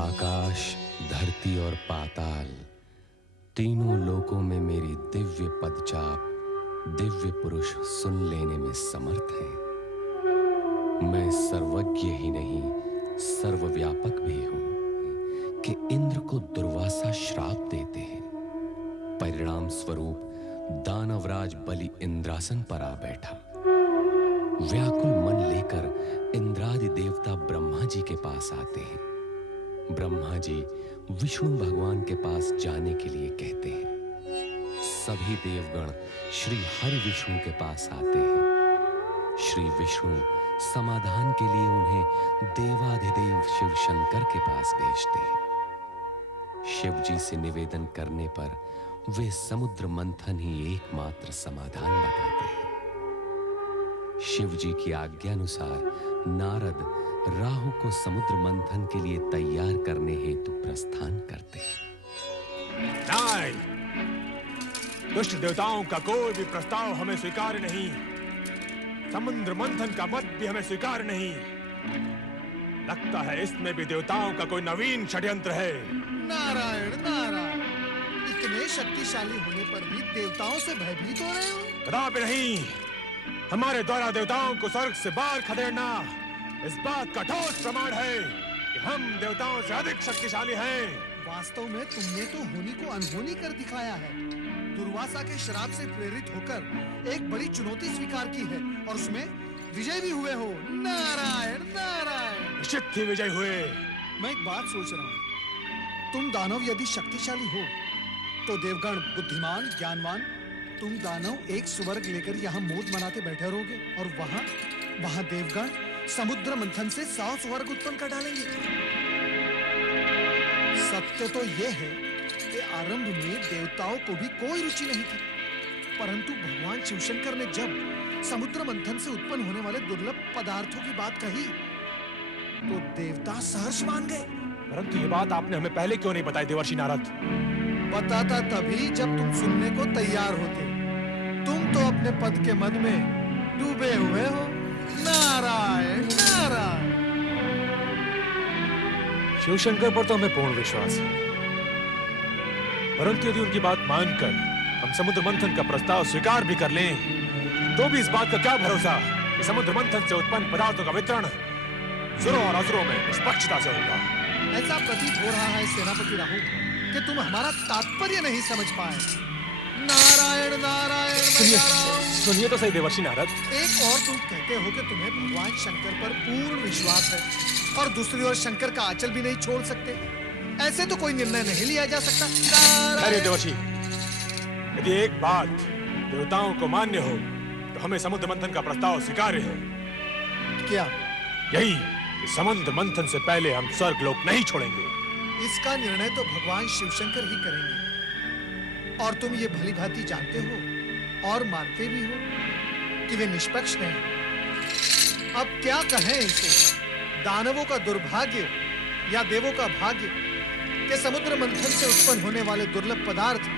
आकाश, धरती और पाताल, तीनों लोकों में मेरी दिव्य पदचाप दिव्य पुरुष सुन लेने में समर्थ हैं। मैं सर्वज्ञ ही नहीं, सर्वव्यापक भी हूं कि इंद्र को दुर्वासा श्राप देते हैं। परिणाम स्वरूप दानवराज बलि इंद्रासन पर आ बैठा। व्याकुल मन लेकर इंद्रादि देवता ब्रह्मा जी के पास आते हैं। ब्रह्मा जी विष्णु भगवान के पास जाने के लिए कहते हैं। सभी देवगण श्री हरि विष्णु के पास आते हैं। श्री विष्णु समाधान के लिए उन्हें देवाधिदेव शिव शंकर के पास भेजते हैं। शिव जी से निवेदन करने पर वे समुद्र मंथन ही एकमात्र समाधान बताते हैं। शिव जी की आज्ञानुसार नारद राहु को समुद्र मंथन के लिए तैयार करने हेतु प्रस्थान करते हैं। नहीं, दुष्ट देवताओं का कोई भी प्रस्ताव हमें स्वीकार नहीं। समुद्र मंथन का मत भी हमें स्वीकार नहीं। लगता है इसमें भी देवताओं का कोई नवीन षड्यंत्र है। नारायण नारायण, इतने शक्तिशाली होने पर भी देवताओं से भयभीत हो रहे हो? कदापि नहीं। हमारे द्वारा देवताओं को स्वर्ग से बाहर खदेड़ना इस बात का ठोस प्रमाण है कि हम देवताओं से अधिक शक्तिशाली हैं। वास्तव में तुमने तो होनी को अनहोनी कर दिखाया है। दुर्वासा के श्राप से प्रेरित होकर एक बड़ी चुनौती स्वीकार की है और उसमें विजय भी हुए हो। नारायण नारायण। निश्चित ही विजय हुए। मैं एक बात सोच रहा हूँ, तुम दानव यदि शक्तिशाली हो तो देवगण बुद्धिमान ज्ञानवान, तुम दानव एक स्वर्ग लेकर यहाँ मोद मनाते बैठे रहोगे और वहाँ देवगण समुद्र मंथन से 100 स्वर्ग उत्पन्न कर डालेंगे। सत्य तो यह है कि आरंभ में देवताओं को भी कोई रुचि नहीं थी, परंतु भगवान शिवशंकर ने जब समुद्र मंथन से उत्पन्न होने वाले दुर्लभ पदार्थों की बात कही तो देवता सहर्ष मान गए। परंतु ये बात आपने हमें पहले क्यों नहीं बताई देवर्षि नारद? बताता तभी जब तुम सुनने को तैयार होते। तुम तो अपने पद के मद में डूबे हुए हो। नारायण नारायण। शिवशंकर पर तो हमें पूर्ण विश्वास है, परंतु यदि उनकी बात मानकर हम समुद्र मंथन का प्रस्ताव स्वीकार भी कर लें, तो भी इस बात का क्या भरोसा कि समुद्र मंथन से उत्पन्न पदार्थों का वितरण सुरों और असुरों में निष्पक्षता से होगा। ऐसा प्रतीत हो रहा है सेनापति राहु कि तुम हमारा तात्पर्य नहीं समझ पाए। नारायण नारायण। सुनिए तो सही देवर्षि नारद। एक और तुम कहते हो कि तुम्हें भगवान शंकर पर पूर्ण विश्वास है और दूसरी ओर शंकर का आंचल भी नहीं छोड़ सकते। ऐसे तो कोई निर्णय नहीं लिया जा सकता। अरे देवर्षि, यदि एक बात देवताओं को मान्य हो तो हमें समुद्र मंथन का प्रस्ताव स्वीकार्य है। क्या? यही कि समुद्र मंथन से पहले हम स्वर्ग लोक नहीं छोड़ेंगे। इसका निर्णय तो भगवान शिवशंकर ही करेंगे और तुम ये भली भांति जानते हो और मानते भी हो कि वे निष्पक्ष हैं। अब क्या कहें इसे, दानवों का दुर्भाग्य या देवों का भाग्य कि समुद्र मंथन से उत्पन्न होने वाले दुर्लभ पदार्थ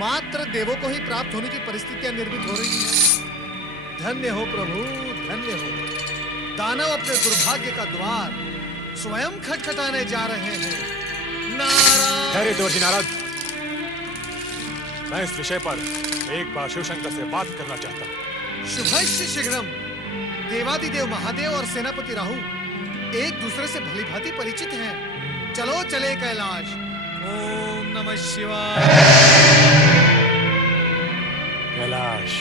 मात्र देवों को ही प्राप्त होने की परिस्थितियां निर्मित हो रही हैं। धन्य हो प्रभु, धन्य हो। दानव अपने दुर्भाग्य का द्वार स्वयं खटखटाने जा रहे हैं। नारायण। देवर्षि नारद, मैं इस विषय पर एक बार शिवशंकर से बात करना चाहता हूँ। शुभस्य शीघ्रम। देवादिदेव महादेव और सेनापति राहु एक दूसरे से भली भांति परिचित हैं। चलो चले कैलाश। ओम नमः शिवाय। कैलाश।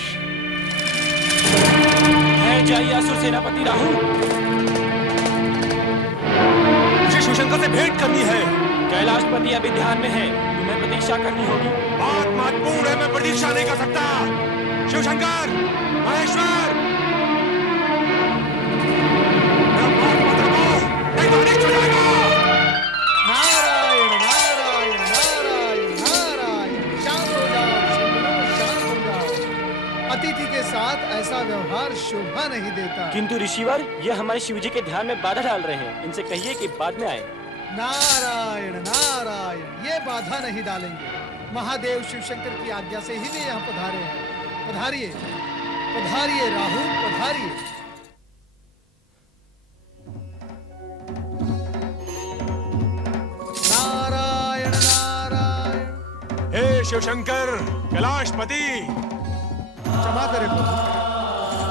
जाइए असुर सेनापति राहु। मुझे शिवशंकर से भेंट करनी है। कैलाशपति अभी ध्यान में है, तुम्हें प्रतीक्षा करनी होगी। बात महत्वपूर्ण है, मैं प्रतीक्षा नहीं कर सकता। शिवशंकर, महेश्वर, मेरा बात मत रखो, नहीं तो अनिष्ट हो जाएगा। नारायण नारायण नारायण नारायण। शांत हो जाओ, शांत हो जाओ। अतिथि के साथ ऐसा व्यवहार शोभा नहीं देता। किंतु ऋषिवर, यह हमारे शिवजी के ध्यान में बाधा डाल रहे हैं। इनसे कहिए कि बाद में आए। नारायण नारायण, ये बाधा नहीं डालेंगे। महादेव शिवशंकर की आज्ञा से ही वे यहाँ पधारे हैं। पधारिए पधारिए राहु, पधारिए। शिवशंकर कैलाशपति। क्षमा करें प्रभु,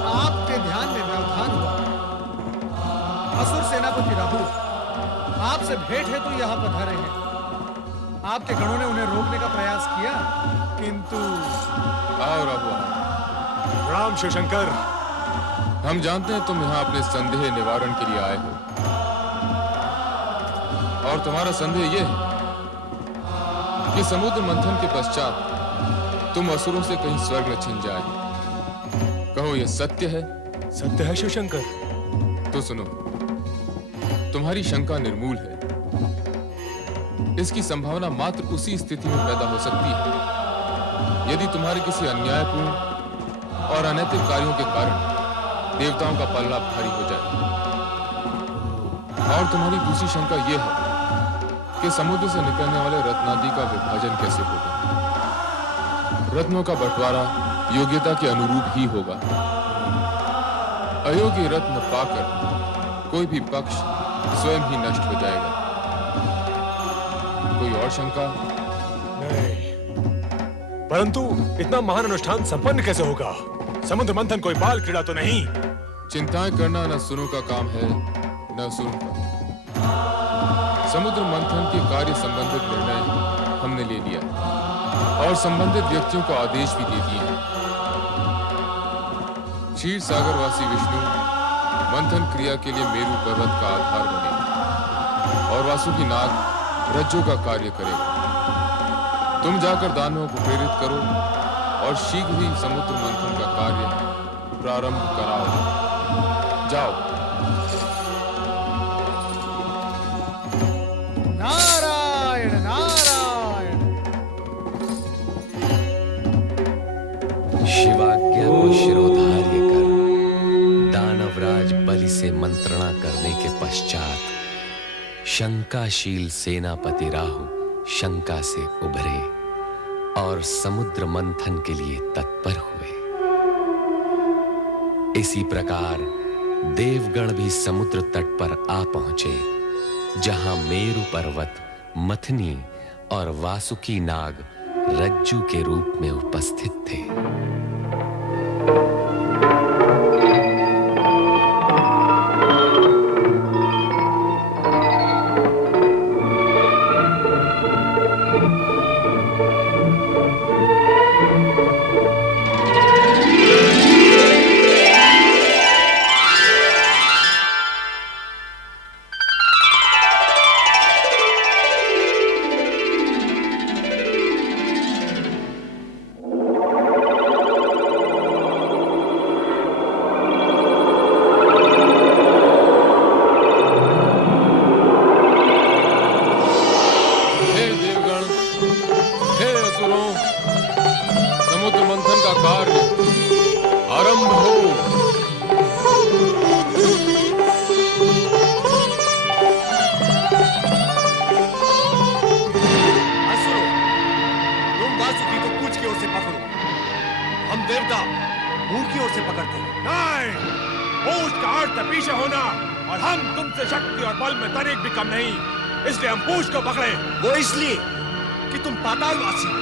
आपके ध्यान में व्यवधान हुआ। असुर सेनापति राहुल आपसे भेंट हेतु यहाँ पधारे हैं। आपके गणों ने उन्हें रोकने का प्रयास किया, किंतु आओ राहुल। प्रणाम शिवशंकर। हम जानते हैं तुम यहाँ अपने संदेह निवारण के लिए आए हो, और तुम्हारा संदेह यह है कि समुद्र मंथन के पश्चात तुम असुरों से कहीं स्वर्ग न छिन जाए। कहो यह सत्य है? सत्य है शिवशंकर। तो सुनो, तुम्हारी शंका निर्मूल है। इसकी संभावना मात्र उसी स्थिति में पैदा हो सकती है यदि तुम्हारे किसी अन्यायपूर्ण और अनैतिक कार्यों के कारण देवताओं का पल्ला भारी हो जाए। और तुम्हारी दूसरी शंका यह है कि समुद्र से निकलने वाले रत्नादि का विभाजन कैसे होगा। रत्नों का बंटवारा योग्यता के अनुरूप ही होगा। अयोग्य रत्न पाकर कोई भी पक्ष स्वयं ही नष्ट हो जाएगा। कोई और शंका? नहीं, परंतु इतना महान अनुष्ठान संपन्न कैसे होगा? समुद्र मंथन कोई बाल क्रीड़ा तो नहीं। चिंताएं करना न सुनो का काम है, न सुनो का। समुद्र मंथन के कार्य संबंधित निर्णय हमने ले लिया और संबंधित व्यक्तियों को आदेश भी दे दिए हैं। क्षीर सागरवासी विष्णु मंथन क्रिया के लिए मेरु पर्वत का आधार बने और वासुकी नाग रज्जु का कार्य करेगा। तुम जाकर दानवों को प्रेरित करो और शीघ्र ही समुद्र मंथन का कार्य प्रारंभ कराओ। जाओ। नारायण नारायण। शिवाज्ञा को शिरोधार्य कर दानवराज बलि से मंत्रणा करने के पश्चात शंकाशील सेनापति राहु शंका से उभरे और समुद्र मंथन के लिए तत्पर हुए। इसी प्रकार देवगण भी समुद्र तट पर आ पहुंचे, जहां मेरु पर्वत मथनी और वासुकी नाग रज्जू के रूप में उपस्थित थे। समुद्र मंथन का कार्य आरंभ हो। असुरो, तुम वासुकी को पूंछ की ओर से पकड़ो, हम देवता मुंह की ओर से पकड़ते हैं। नहीं, पूंछ का अर्थ पीछे होना और हम तुमसे शक्ति और बल में तनिक भी कम नहीं, इसलिए हम पूंछ को पकड़े। वो इसलिए कि तुम पातालवासी हो।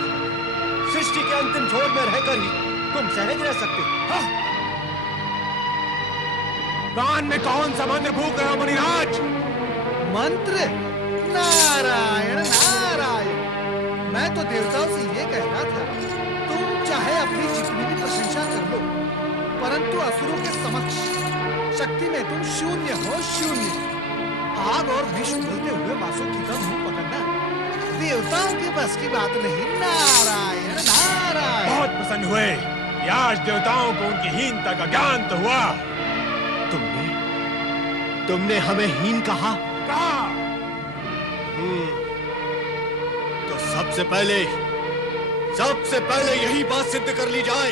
सृष्टि के अंतिम छोर में रहकर ही तुम सहज रह सकते हो। कान में कौन सा मंत्र फूक रहे हो मुनिराज? मंत्र? नारायण नारायण। मैं तो देवताओं से ये कह रहा था, तुम चाहे अपनी जितनी भी प्रशंसा कर लो, परंतु असुरों के समक्ष शक्ति में तुम शून्य हो, शून्य। आग और विष उगलते हुए वासुकी का मुंह पकड़ना देवताओं के बस की बात नहीं। नारायण नारायण। बहुत प्रसन्न हुए कि आज देवताओं को उनकी हीनता का ज्ञान तो हुआ। तुमने हमें हीन कहा? तो सबसे पहले यही बात सिद्ध कर ली जाए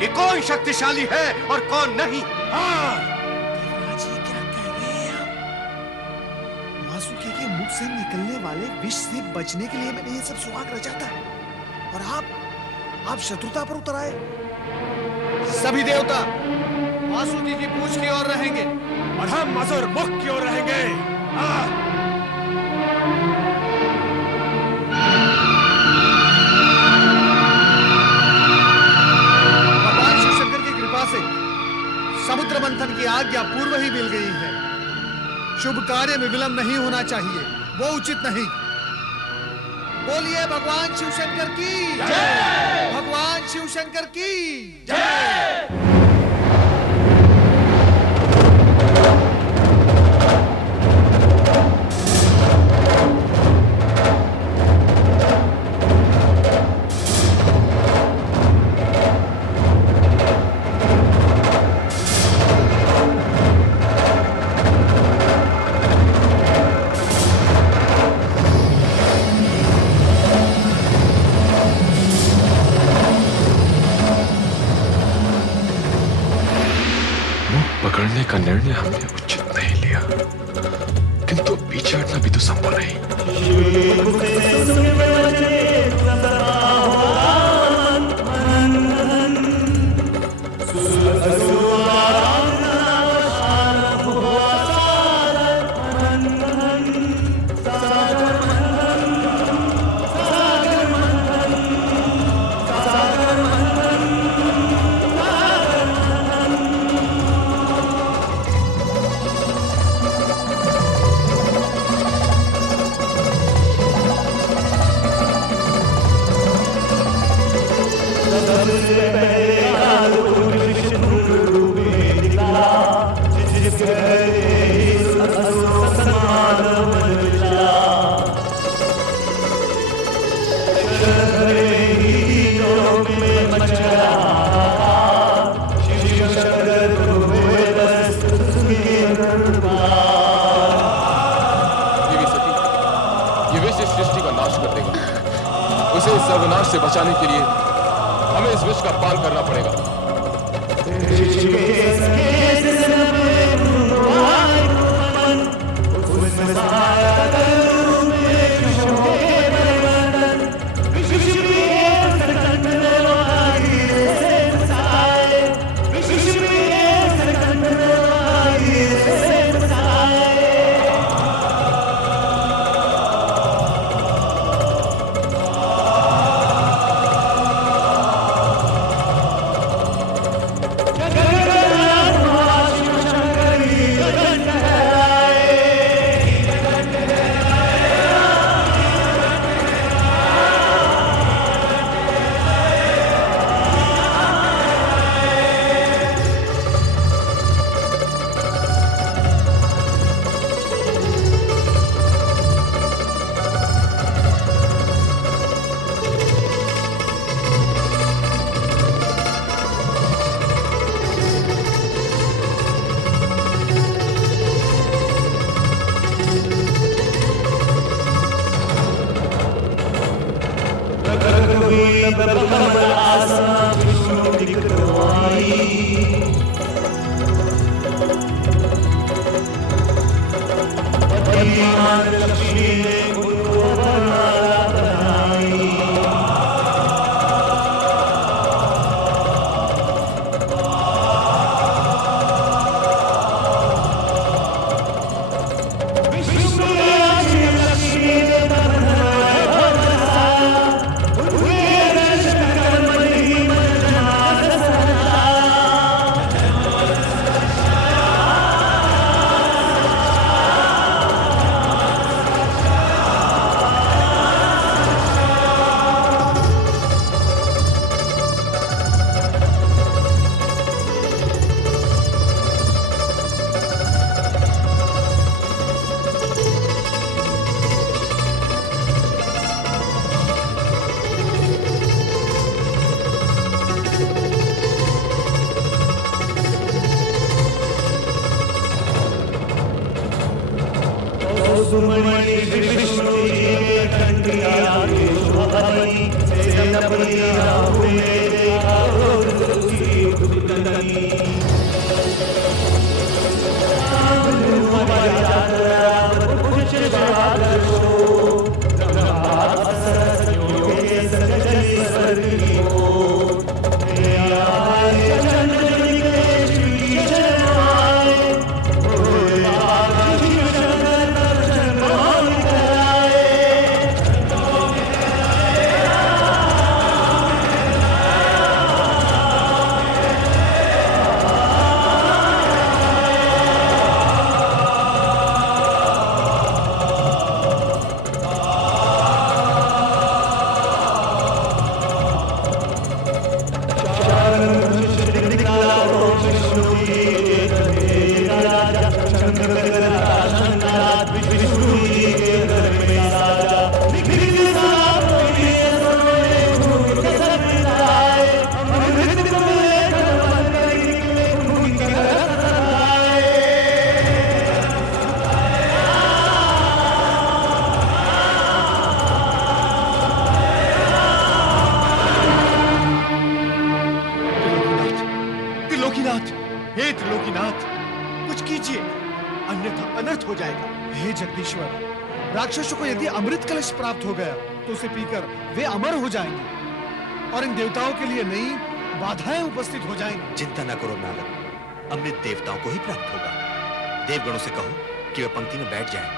कि कौन शक्तिशाली है और कौन नहीं। हाँ, वासुकी के मुख से निकलने वाले विष से बचने के लिए मैंने ये सब सुहाग रचा था, और आप शत्रुता पर उतर आए। सभी देवता वासुकी की पूंछ की ओर रहेंगे और हम असुर मुख की ओर रहेंगे। हाँ। समुद्र मंथन की आज्ञा पूर्व ही मिल गई है। शुभ कार्य में विलंब नहीं होना चाहिए, वो उचित नहीं। बोलिए भगवान शिव शंकर की जय। भगवान शिव शंकर की जय। पकड़ने का निर्णय हमने उचित नहीं लिया, किंतु पीछे हटना भी तो संभव नहीं। उसे इस सर्वनाश से बचाने के लिए हमें इस विष का पान करना पड़ेगा। पीजिए, अन्यथा अनर्थ हो जाएगा। हे जगदीश्वर, राक्षसों को यदि अमृत कलश प्राप्त हो गया तो उसे पीकर वे अमर हो जाएंगे और इन देवताओं के लिए नई बाधाएं उपस्थित हो जाएंगी। चिंता न करो नारद, अमृत देवताओं को ही प्राप्त होगा। देवगणों से कहो कि वे पंक्ति में बैठ जाएं।